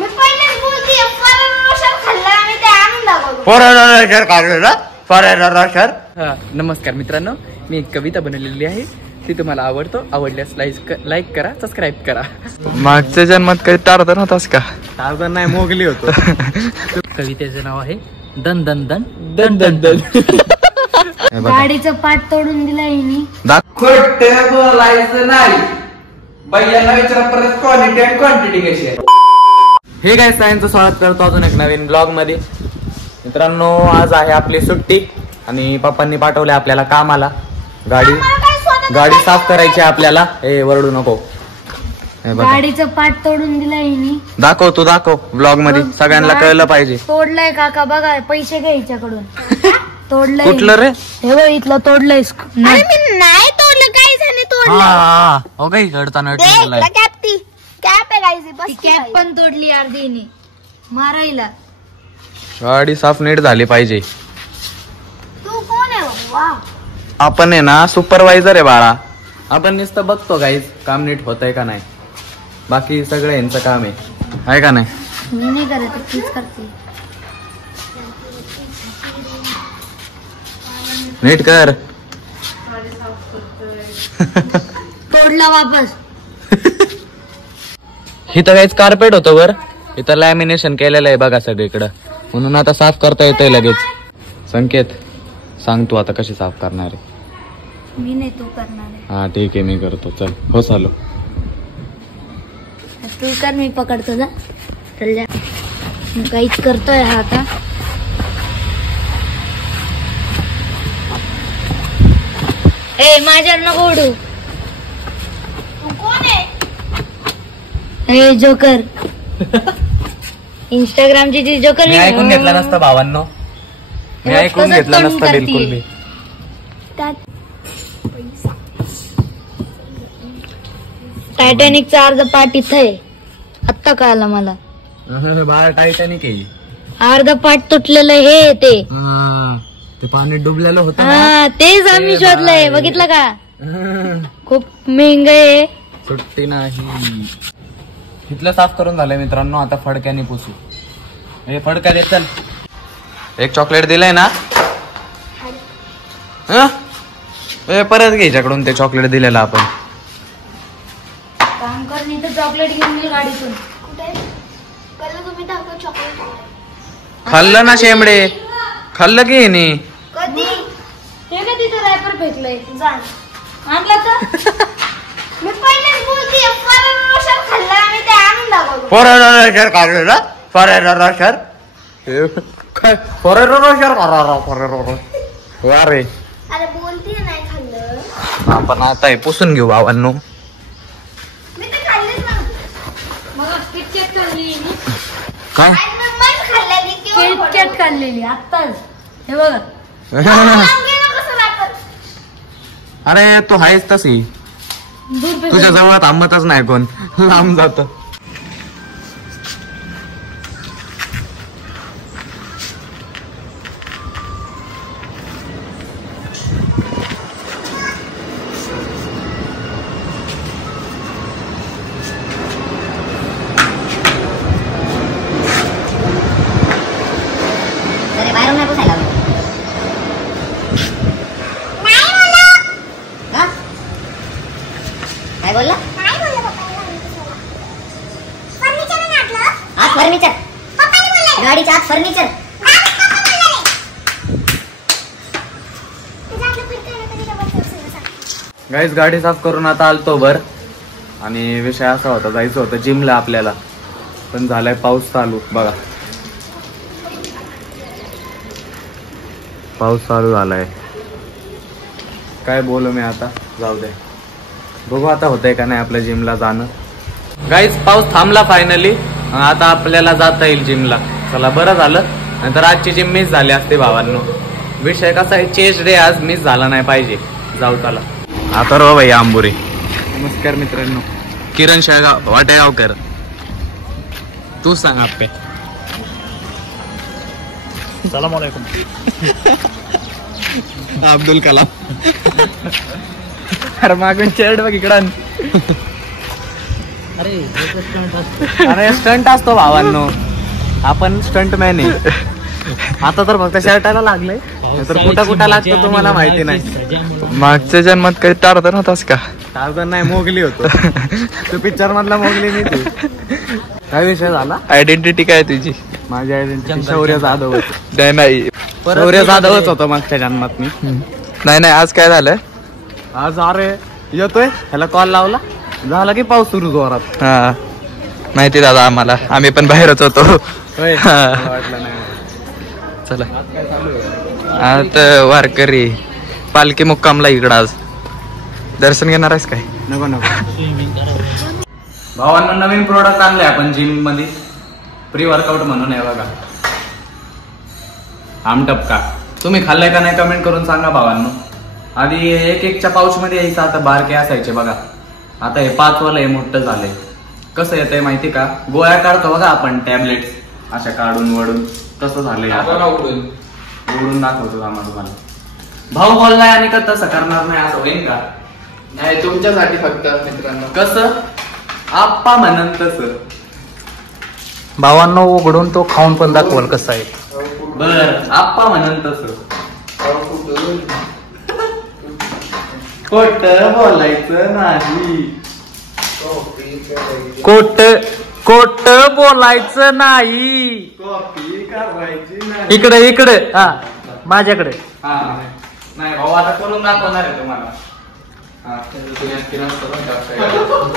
मी पहिलेच बोलते फॉरेनर खाल्ला आणि ते आणून दाखवतो. फॉरेनर खाल्लं फॉरेनर. नमस्कार मित्रांनो, मी एक कविता बनवलेली आहे, ती तुम्हाला आवडल्यास लाईक करा, सबस्क्राईब करा. मागच्या जन्मात काही टारदन होतास का? टारदन नाही, मोगली होतो. कवितेचं नाव आहे दन दन दन दन दन दन. गाडीचं पाठ तोडून दिला हिनी. खोट बोलायचं नाही, बाईला विचारा परत क्वालिटी आणि क्वांटिटी कशी आहे. हे काय सायन्सचं स्वागत करतो अजून एक नवीन ब्लॉग मध्ये. मित्रांनो, आज आहे आपली सुट्टी आणि पप्पांनी पाठवले आपल्याला कामाला. गाडी साफ करायची आपल्याला. ए वरडू नको. गाडीचं पाठ तोडून दिला हिनी. दाखव, तू दाखव ब्लॉग मध्ये, सगळ्यांना कळलं पाहिजे. तोडलंय काका, बघा पैसे घ्या हिच्याकडून. तोडलंय. कुठलं रे? हे बघ, इथलं तोडलंय. नाही तोडलं, काही झालं तोडलं. कॅप पण तोडली अर्धीने मारायला. गाडी साफ नीट झाली पाहिजे. तू कोण आहे? आपण आहे ना सुपरवायझर आहे बाळा. आपण नुसतं बघतो गाईज काम नीट होतंय का नाही, बाकी सगळं यांचं काम आहे का नाही? मी नाही करत, तीच करते. नीट कर. तोडला वापस. इथं काहीच कार्पेट होतं वर, इथं लॅमिनेशन केलेलं आहे बघा सगळीकडं, म्हणून आता साफ करता येतंय लगेच. संकेत सांग तू आता कशी साफ करणार आहे? मी नाही, तू करणार आहे. हा ठीक आहे, मी करतो. चल हो चालू. तू कर, मी पकडतो जा. चल जा. काहीच करतोय हा आता. ए माझ्यावर नको उडू. तू कोण आहे? ए जोकर. इंस्टाग्रामची जी जोकर. मी ऐकून घेतलं नसतं भावांनो, मी ऐकून घेतलं नसतं बिलकुल बी. टायटॅनिकचा अर्धा पार्ट इथं आहे. आत्ता कळालं मला. बाळ टायटॅनिक आहे. अर्धा पार्ट तुटलेलं हे ते. ते पाण्यात डुबलेलं होतं. हा, तेच आम्ही शोधलंय. बघितलं का? खूप महंग आहे. सुट्टी नाही. इथलं साफ करून झालंय मित्रांनो, आता फडक्याने पुसू. हे फडका दे. चल, एक चॉकलेट दिलंय ना? परत घ्यायच्याकडून ते चॉकलेट दिलेलं आपण. काम कर, नाही तर चॉकलेट घेऊन मी गाडीतून. कुठे तुम्ही दाखव चॉकलेट? खाल्लं ना शेंबडे, खाल्लं की नाही? कधी? हे का तिथं रॅपर फेकलंय? आणलं तर? मी पहिलेच बोलते फॉरेनर खाल्ला आणि ते आणून दाखवतो. फॉरेनर खाल्लं फॉरेनर. काय फॉरेनर? अरे अरे बोलते नाही खाल्लं. आपण आता हे पुसून घेऊ भावांनो. मी तर खाल्लेच ना. मग किटकॅट खाल्ली. काय किटकॅट खाल्लेली आत्ताच. हे बघा. अरे तू आहेस तशी, तुझ्या जवळ थांबतच नाही कोण, लांब जात. काय बोलला? आत फर्निचर. गाडीच्या आत फर्निचर. गाईज गाडी साफ करून आता आलतो वर, आणि विषय असा होता, जायचं होतं जिमला आपल्याला, पण झालाय पाऊस चालू. बघा पाऊस चालू झालाय. काय बोलू मी आता, जाऊ दे, बघू आता होतंय का नाही आपल्या जिमला जाणं. गाईज पाऊस थांबला फायनली, आता आपल्याला जाता येईल जिमला. चला बरं झालं, नंतर आजची जिम मिस झाली असते भावांनो. विषय कसा आहे, चेस्ट डे आज मिस झाला नाही पाहिजे. जाऊ चला. आता रो भाई आंबुरे. नमस्कार मित्रांनो. किरण शेळगाव वाटेगावकर. तू सांग आपे. सलाम वालेकुम. अब्दुल कलाम. अरे मागून शर्ट बघ इकडं. अरे स्टंट असतो भावांनो, आपण स्टंट मॅन आहे. आता तर फक्त शर्टाला लागले, तर कुठं कुठं लागतं तुम्हाला माहिती नाही. मागच्या जन्मात काही टारता नव्हतास का? टार्झन नाही, मोगली होतो. तू पिक्चर मधला मोगली नाही तू. काय विषय झाला? आयडेंटिटी काय तुझी? माझी आयडेंटिटी शौर्य जाधव होत. नाही शौर्य जाधवच होतो मागच्या जन्मात मी. नाही आज काय झालं? आज अरे येतोय, ह्याला कॉल लावला, झाला की पाऊस सुरू जोरात. हा माहिती दादा आम्हाला, आम्ही पण बाहेरच होतो. होय, मला वाटलं नाही. चला आज काय चालू आहे? आता वारकरी पालखी मुक्कामला इकडं आज. दर्शन घेणार आहेस काय? नको भावांना नवीन प्रोडक्ट आणले आपण जिम मध्ये, प्री वर्कआउट म्हणून आहे बघा, आमटपका. तुम्ही खाल्लाय का नाही कमेंट करून सांगा भावांनो. आधी एकच्या पाऊच मध्ये यायचं, आता बारके असायचे बघा, आता हे 5 वाला हे मोठं झालंय. कसं येतंय माहिती का? गोळ्या काढतो बघा आपण, टॅबलेट्स अशा काढून वडून, तसं झालंय. उडून दाखवतो आम्हाला तुम्हाला. भाऊ बोललाय आणि का तसं करणार नाही असं होईल का? नाही तुमच्यासाठी फक्त मित्रांनो. कसं आप्पा म्हणन तसं. भावांना उघडून तो खाऊन पण दाखवाल कसं आहे. बर आप्पा म्हणन तसं. खोट बोलायचं नाही. कोट बोलायचं नाही. कॉपी करायची नाही. इकडे हा माझ्याकडे. हा नाही भाऊ, आता करून दाखवणार आहे तुम्हाला. हा,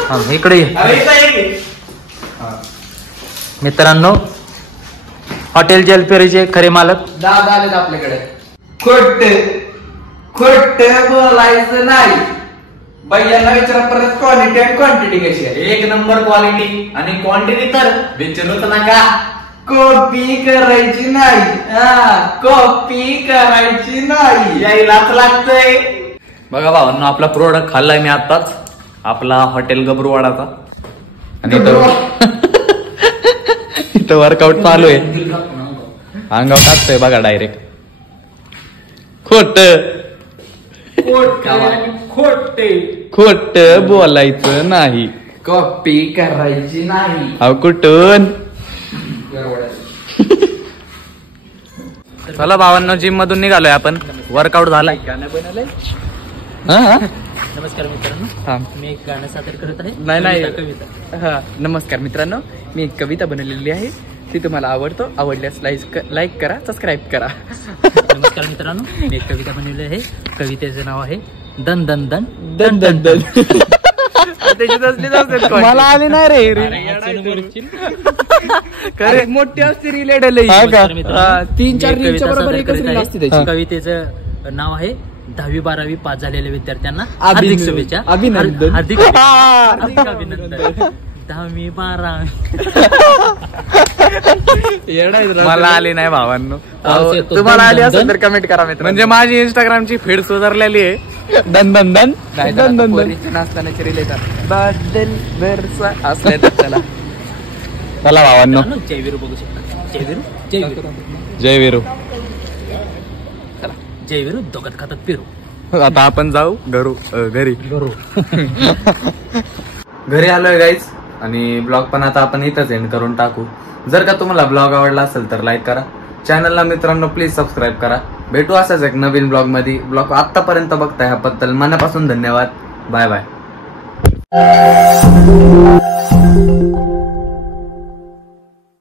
हा, इकडे ये. अरे इथं ये की. हा. मित्रांनो, हॉटेल जलपेरीचे खरे मालक दादा आलेत आपल्याकडे. खोट बोलायचं नाही. भैयांना विचारा परत क्वालिटी आणि क्वांटिटी कशी आहे. 1 नंबर क्वालिटी आणि क्वांटिटी तर विचारूच नका. कॉपी करायची नाही. कॉपी करायची नाही, यायलाच लागतंय. बघा भावांनो, आपला प्रोडक्ट खाल्लाय मी आताच, आपला हॉटेल गबरूवाडाचा. आणि इथं वर्कआउट चालू आहे, अंगावर टाकतोय बघा डायरेक्ट. खोट बोलायचं नाही. कॉपी करायची नाही. अहो कुठून? चला भावांनो, जिम मधून निघालोय आपण, वर्कआउट झालाय. नमस्कार मित्रांनो, मी एक गाणं सादर करत आहे. नाही कविता. हा, नमस्कार मित्रांनो, मी एक कविता बनवलेली आहे, ती तुम्हाला आवडल्यास लाईक करा, सबस्क्राईब करा. नमस्कार मित्रांनो, मी एक कविता बनवली आहे. कवितेचं नाव आहे दन दन दन दन दन दन. मला आली नाही रे. खरे मोठी असते रिलेटेड. 3-4 रीलच्या बरोबर एकच रील असते त्याची. कवितेचं नाव आहे 10वी 12वी पास झालेल्या विद्यार्थ्यांना हार्दिक शुभेच्छा. अभिनंदन. हार्दिक अभिनंदन. 10वी 12वी. मला आली नाही भावांनो. तुम्हाला आली असेल तर कमेंट करा मित्र. म्हणजे माझी इंस्टाग्रामची फीड सुधारलेली आहे. दन दन दन दन दन दन नाचतानाचे रिल येतात. बादल बरसा असले तर चला. चला भावांनो, जय वीरू बघू शकता. जय वीरू, जय वीरू, जय वीरू. जय वीरू दोघात खातात पेरू. आता आपण जाऊ घरी. घरी आलोय गाईज, आणि ब्लॉग पण आता आपण इथंच एंड करून टाकू. जर का तुम्हाला ब्लॉग आवडला असेल तर लाईक करा, चॅनलला मित्रांनो प्लीज सबस्क्राईब करा. भेटू असाच एक नवीन ब्लॉग मध्ये. ब्लॉग आतापर्यंत बघताय ह्याबद्दल मनापासून धन्यवाद. Bye bye.